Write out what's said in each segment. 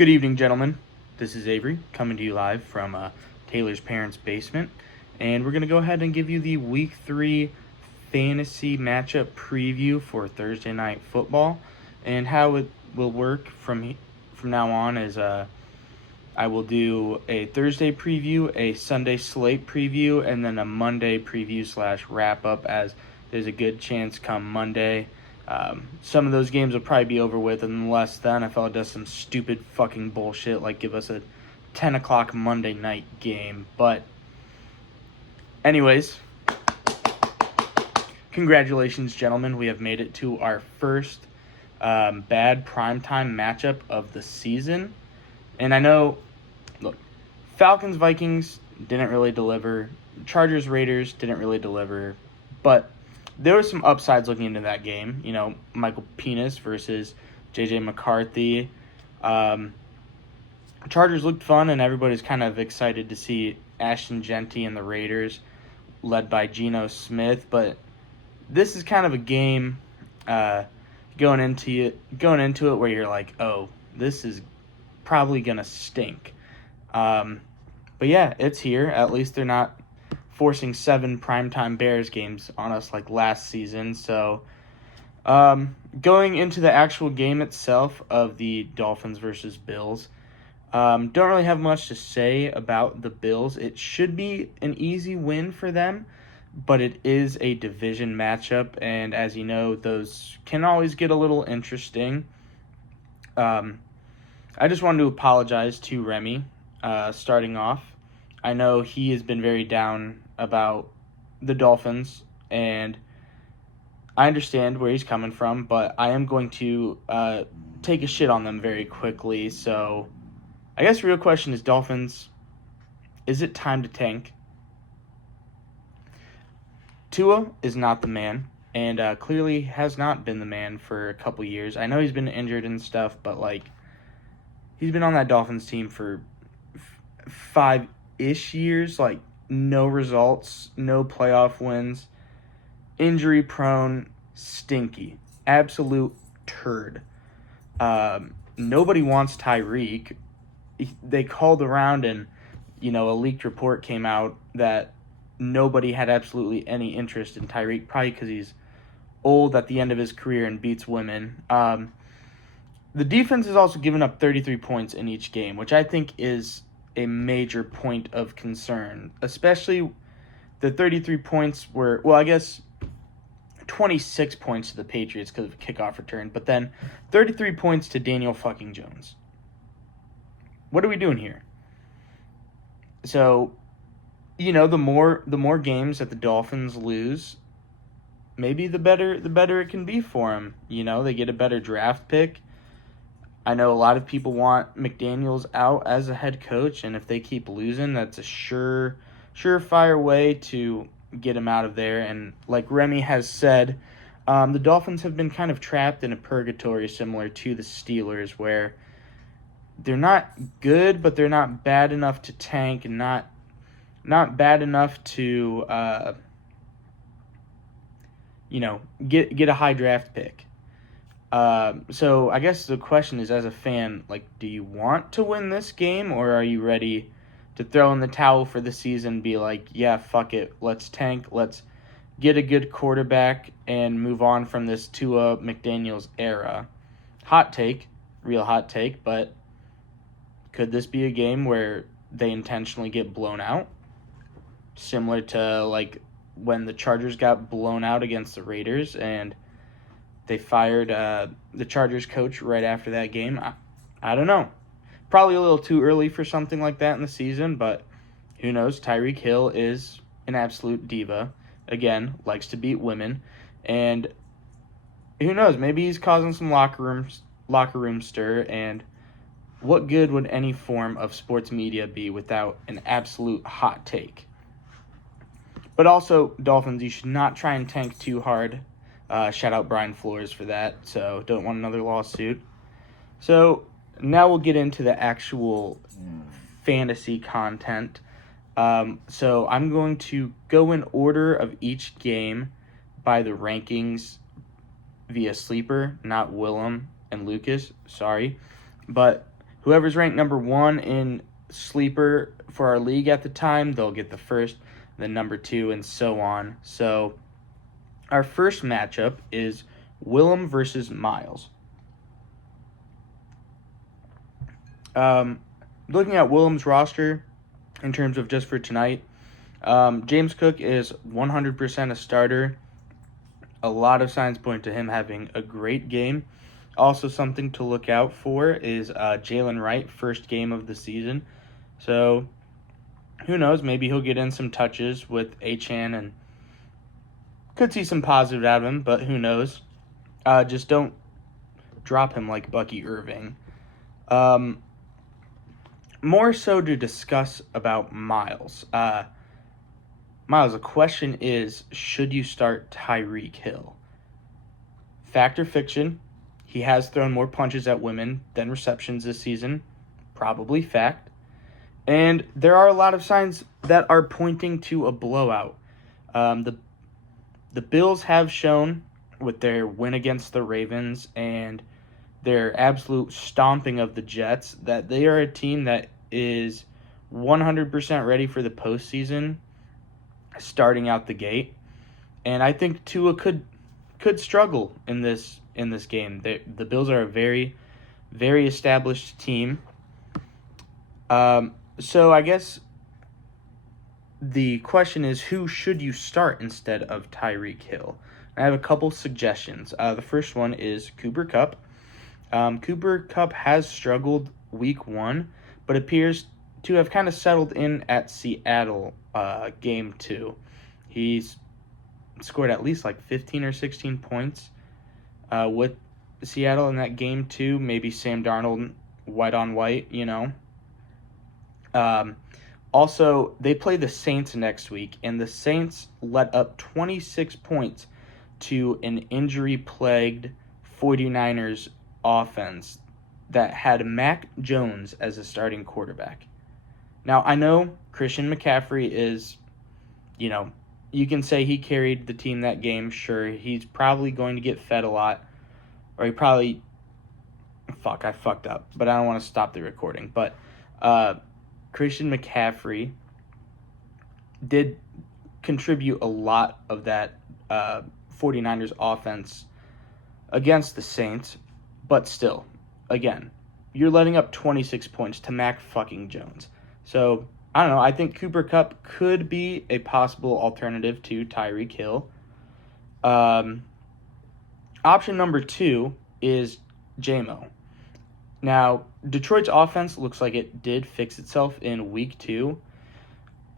Good evening, gentlemen. This is Avery coming to you live from Taylor's parents' basement, and we're going to go ahead and give you the Week 3 fantasy matchup preview for Thursday Night Football. And how it will work from now on is I will do a Thursday preview, a Sunday slate preview, and then a Monday preview / wrap-up, as there's a good chance come Monday some of those games will probably be over with unless the NFL does some stupid fucking bullshit like give us a 10 o'clock Monday night game. But anyways, congratulations, gentlemen. We have made it to our first bad primetime matchup of the season. And I know, look, Falcons-Vikings didn't really deliver. Chargers-Raiders didn't really deliver. But there was some upsides looking into that game. You know, Michael Penis versus J.J. McCarthy. Chargers looked fun, and everybody's kind of excited to see Ashton Genty and the Raiders, led by Geno Smith. But this is kind of a game going into it where you're like, oh, this is probably gonna stink. But yeah, it's here. At least they're not forcing 7 primetime Bears games on us like last season. So going into the actual game itself of the Dolphins versus Bills, don't really have much to say about the Bills. It should be an easy win for them, but it is a division matchup, and as you know, those can always get a little interesting. I just wanted to apologize to Remy starting off. I know he has been very down about the Dolphins, and I understand where he's coming from, but I am going to take a shit on them very quickly. So I guess the real question is, Dolphins, is it time to tank? Tua is not the man, and clearly has not been the man for a couple years. I know he's been injured and stuff, but like, he's been on that Dolphins team for 5-ish years, like no results, no playoff wins, injury prone, stinky, absolute turd. Nobody wants Tyreek. They called around, and a leaked report came out that nobody had absolutely any interest in Tyreek, probably because he's old at the end of his career and beats women. The defense has also given up 33 points in each game, which I think is a major point of concern, especially the 33 points were, well, I guess 26 points to the Patriots because of a kickoff return, but then 33 points to Daniel fucking Jones. What are we doing here? So, the more games that the Dolphins lose, maybe the better it can be for them. They get a better draft pick. I know a lot of people want McDaniels out as a head coach, and if they keep losing, that's a surefire way to get him out of there. And like Remy has said, the Dolphins have been kind of trapped in a purgatory similar to the Steelers, where they're not good, but they're not bad enough to tank, and not bad enough to get a high draft pick. So I guess the question is, as a fan, like, do you want to win this game, or are you ready to throw in the towel for the season, be like, yeah, fuck it, let's tank, let's get a good quarterback and move on from this Tua McDaniels era? Hot take, real hot take, but could this be a game where they intentionally get blown out? Similar to, like, when the Chargers got blown out against the Raiders, and they fired the Chargers coach right after that game. I don't know. Probably a little too early for something like that in the season, but who knows? Tyreek Hill is an absolute diva. Again, likes to beat women. And who knows? Maybe he's causing some locker room stir. And what good would any form of sports media be without an absolute hot take? But also, Dolphins, you should not try and tank too hard. Shout out Brian Flores for that, so don't want another lawsuit. So now we'll get into the actual fantasy content. So I'm going to go in order of each game by the rankings via Sleeper, not Willem and Lucas, sorry. But Whoever's ranked number 1 in sleeper for our league at the time, they'll get the first, then number 2, and so on. So our first matchup is Willem versus Miles. Looking at Willem's roster in terms of just for tonight, James Cook is 100% a starter. A lot of signs point to him having a great game. Also, something to look out for is Jalen Wright, first game of the season. So, who knows? Maybe he'll get in some touches with Achane and could see some positive out of him, but who knows? Just don't drop him like Bucky Irving. More so to discuss about Miles. Miles, the question is, should you start Tyreek Hill? Fact or fiction? He has thrown more punches at women than receptions this season. Probably fact. And there are a lot of signs that are pointing to a blowout. The Bills have shown with their win against the Ravens and their absolute stomping of the Jets that they are a team that is 100% ready for the postseason starting out the gate. And I think Tua could struggle in this game. The Bills are a very, very established team. So I guess the question is, who should you start instead of Tyreek Hill? I have a couple suggestions. The first one is Cooper Kupp. Cooper Kupp has struggled week 1, but appears to have kind of settled in at Seattle game 2. He's scored at least like 15 or 16 points with Seattle in that game 2. Maybe Sam Darnold white on white, you know. Also, they play the Saints next week, and the Saints let up 26 points to an injury-plagued 49ers offense that had Mac Jones as a starting quarterback. Now, I know Christian McCaffrey is, you can say he carried the team that game. Sure, he's probably going to get fed a lot, or he probably, I fucked up, but I don't want to stop the recording. But Christian McCaffrey did contribute a lot of that 49ers offense against the Saints, but still, again, you're letting up 26 points to Mac fucking Jones. So, I don't know, I think Cooper Kupp could be a possible alternative to Tyreek Hill. Option number 2 is JMO. Now, Detroit's offense looks like it did fix itself in week 2.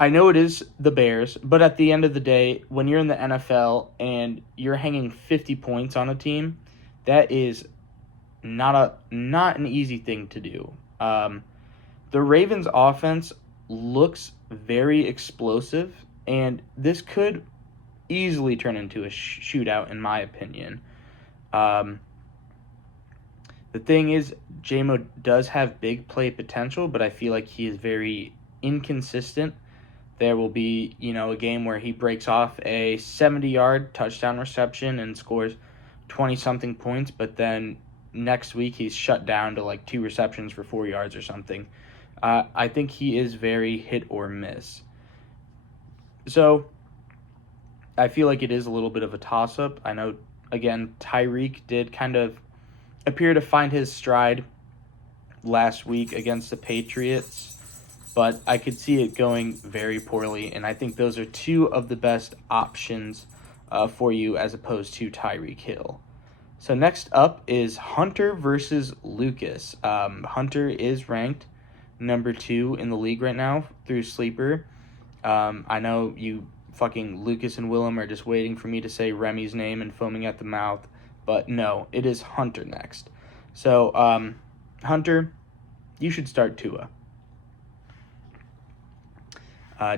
I know it is the Bears, but at the end of the day, when you're in the NFL and you're hanging 50 points on a team, that is not an easy thing to do. The Ravens' offense looks very explosive, and this could easily turn into a shootout, in my opinion. The thing is, JMO does have big play potential, but I feel like he is very inconsistent. There will be, a game where he breaks off a 70-yard touchdown reception and scores 20-something points, but then next week he's shut down to like 2 receptions for 4 yards or something. I think he is very hit or miss. So I feel like it is a little bit of a toss-up. I know, again, Tyreek did kind of appear to find his stride last week against the Patriots, but I could see it going very poorly, and I think those are 2 of the best options for you as opposed to Tyreek Hill. So next up is Hunter versus Lucas. Hunter is ranked number 2 in the league right now through Sleeper. I know you fucking Lucas and Willem are just waiting for me to say Remy's name and foaming at the mouth, but no, it is Hunter next. So, Hunter, you should start Tua.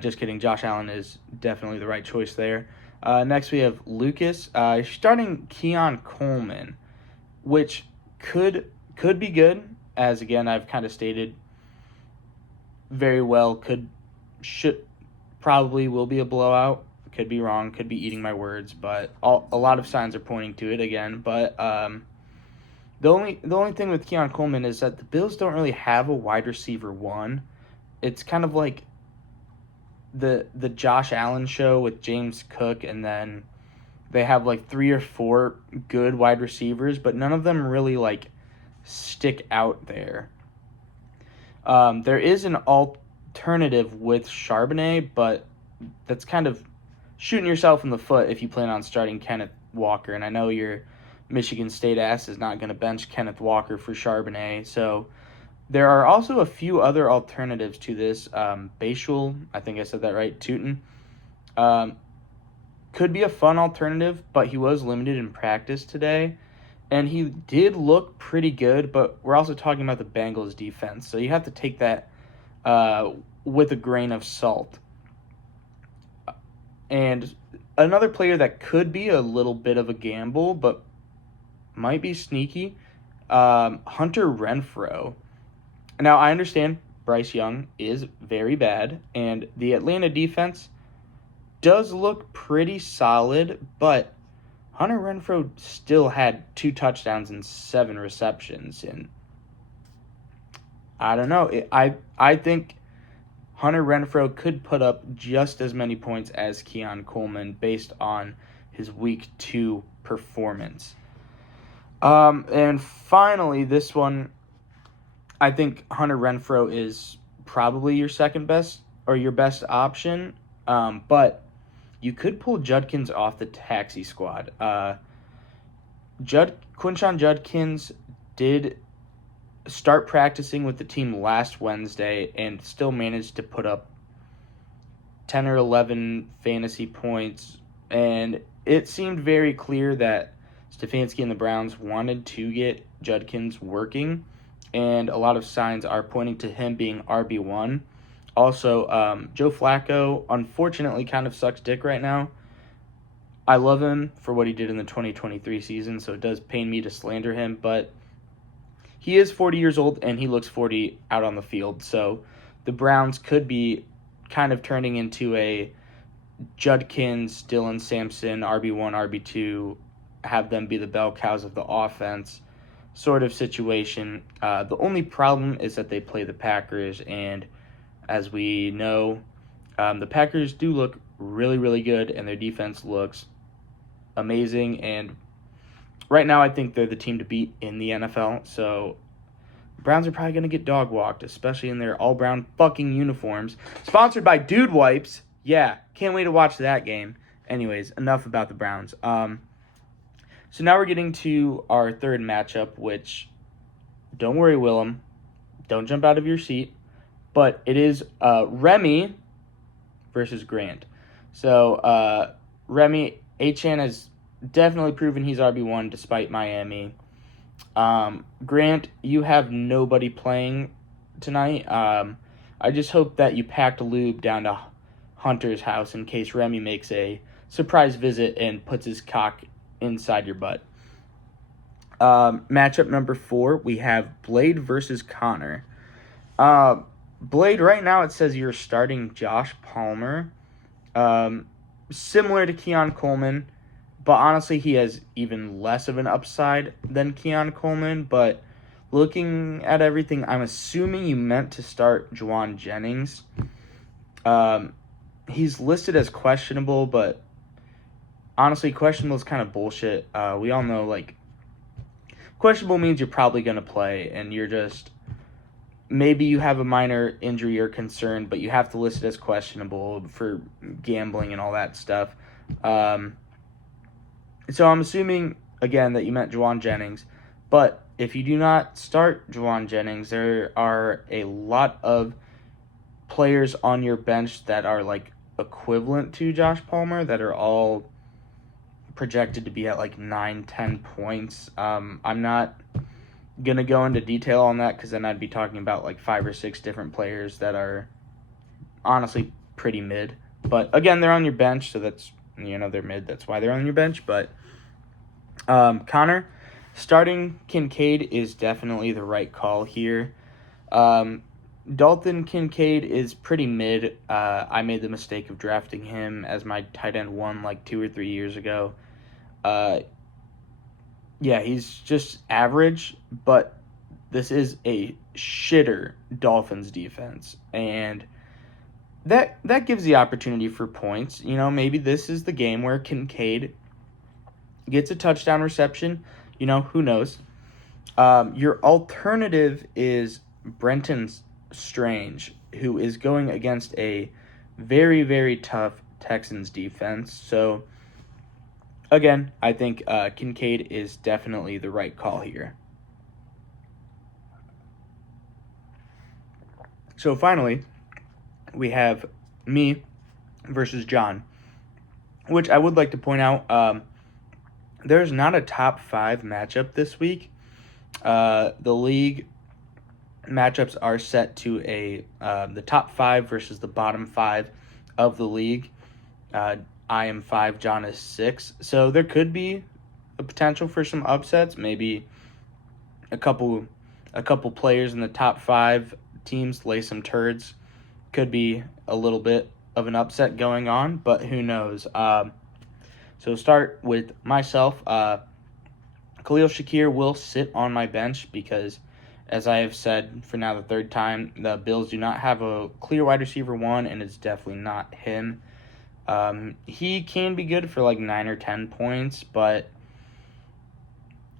Just kidding. Josh Allen is definitely the right choice there. Next, we have Lucas starting Keon Coleman, which could be good, as, again, I've kind of stated very well. Probably will be a blowout. Could be wrong. Could be eating my words, but a lot of signs are pointing to it again. But The only thing with Keon Coleman is that the Bills don't really have a wide receiver one. It's kind of like the Josh Allen show with James Cook, and then they have like 3 or 4 good wide receivers, but none of them really like stick out there. There is an alternative with Charbonnet, but that's kind of shooting yourself in the foot if you plan on starting Kenneth Walker. And I know your Michigan State ass is not going to bench Kenneth Walker for Charbonnet. So there are also a few other alternatives to this. Bashul, I think I said that right, Tootin. Could be a fun alternative, but he was limited in practice today. And he did look pretty good, but we're also talking about the Bengals defense. So you have to take that with a grain of salt. And another player that could be a little bit of a gamble, but might be sneaky, Hunter Renfrow. Now, I understand Bryce Young is very bad, and the Atlanta defense does look pretty solid, but Hunter Renfrow still had 2 touchdowns and 7 receptions, and I don't know. I think Hunter Renfrow could put up just as many points as Keon Coleman based on his Week 2 performance. And finally, this one, I think Hunter Renfrow is probably your second best or your best option, but you could pull Judkins off the taxi squad. Quinshon Judkins did start practicing with the team last Wednesday and still managed to put up 10 or 11 fantasy points. And it seemed very clear that Stefanski and the Browns wanted to get Judkins working, and a lot of signs are pointing to him being RB1. Also, Joe Flacco, unfortunately, kind of sucks dick right now. I love him for what he did in the 2023 season, so it does pain me to slander him, but he is 40 years old, and he looks 40 out on the field, so the Browns could be kind of turning into a Judkins, Dylan Sampson, RB1, RB2, have them be the bell cows of the offense sort of situation. The only problem is that they play the Packers, and as we know, the Packers do look really, really good, and their defense looks amazing. And right now, I think they're the team to beat in the NFL. So the Browns are probably going to get dog walked, especially in their all-brown fucking uniforms. Sponsored by Dude Wipes. Yeah, can't wait to watch that game. Anyways, enough about the Browns. So now we're getting to our third matchup, which, don't worry, Willem, don't jump out of your seat, but it is Remy versus Grant. So Remy, Achane has definitely proven he's RB1 despite Miami. Grant, you have nobody playing tonight. I just hope that you packed a lube down to Hunter's house in case Remy makes a surprise visit and puts his cock inside your butt. Matchup number 4, we have Blade versus Connor. Blade, right now it says you're starting Josh Palmer. Similar to Keon Coleman, but honestly he has even less of an upside than Keon Coleman. But looking at everything, I'm assuming you meant to start Juwan Jennings. He's listed as questionable, but honestly, questionable is kind of bullshit. We all know, like, questionable means you're probably going to play, and you're just, maybe you have a minor injury or concern, but you have to list it as questionable for gambling and all that stuff. So I'm assuming, again, that you meant Juwan Jennings. But if you do not start Juwan Jennings, there are a lot of players on your bench that are, like, equivalent to Josh Palmer that are all projected to be at like 9-10 points. I'm not gonna go into detail on that because then I'd be talking about like 5 or 6 different players that are honestly pretty mid. But again, they're on your bench, so that's, they're mid. That's why they're on your bench. But Connor, starting Kincaid is definitely the right call here. Dalton Kincaid is pretty mid. I made the mistake of drafting him as my tight end 1 like 2 or 3 years ago. Yeah, he's just average, but this is a shitter Dolphins defense, and that gives the opportunity for points. You know, maybe this is the game where Kincaid gets a touchdown reception. You know, who knows? Your alternative is Brenton Strange, who is going against a very, very tough Texans defense. So, again, I think Kincaid is definitely the right call here. So, finally, we have me versus John, which I would like to point out, there's not a top 5 matchup this week. The league matchups are set to the top 5 versus the bottom 5 of the league. I am 5, John is 6. So there could be a potential for some upsets. Maybe a couple players in the top 5 teams lay some turds. Could be a little bit of an upset going on, but who knows? So start with myself. Khalil Shakir will sit on my bench because, as I have said for now the third time, the Bills do not have a clear wide receiver 1, and it's definitely not him. He can be good for like 9 or 10 points, but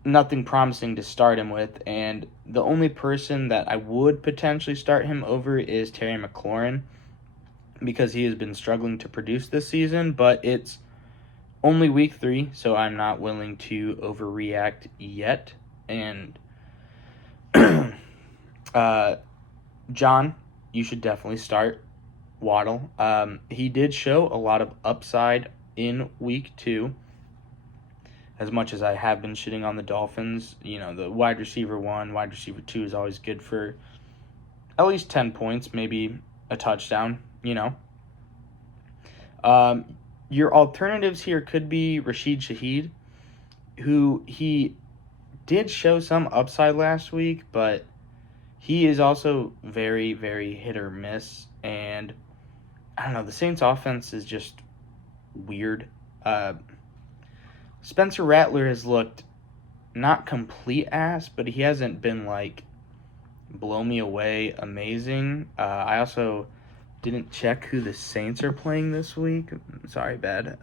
nothing promising to start him with. And the only person that I would potentially start him over is Terry McLaurin, because he has been struggling to produce this season, but it's only week 3, so I'm not willing to overreact yet. And John, you should definitely start Waddle. He did show a lot of upside in week 2. As much as I have been shitting on the Dolphins, you know, the wide receiver 1, wide receiver 2 is always good for at least 10 points, maybe a touchdown, you know. Your alternatives here could be Rashid Shaheed, who he did show some upside last week, but he is also very, very hit or miss. And I don't know, the Saints offense is just weird. Spencer Rattler has looked not complete ass, but he hasn't been like blow me away amazing. I also didn't check who the Saints are playing this week. Sorry, bad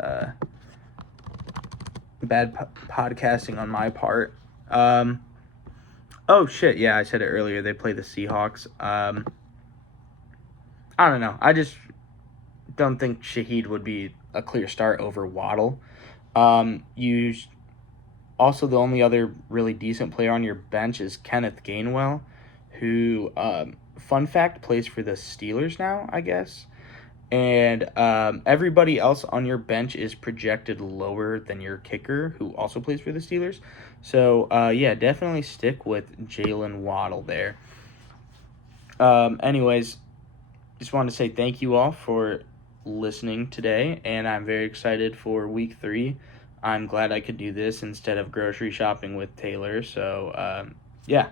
podcasting on my part. Oh shit, yeah, I said it earlier. They play the Seahawks. I don't know. I just don't think Shaheed would be a clear start over Waddle. You also, the only other really decent player on your bench is Kenneth Gainwell, who, fun fact, plays for the Steelers now, I guess. And everybody else on your bench is projected lower than your kicker, who also plays for the Steelers. So, yeah, definitely stick with Jalen Waddle there. Anyways, just wanted to say thank you all for listening today, and I'm very excited for week 3. I'm glad I could do this instead of grocery shopping with Taylor. So, yeah.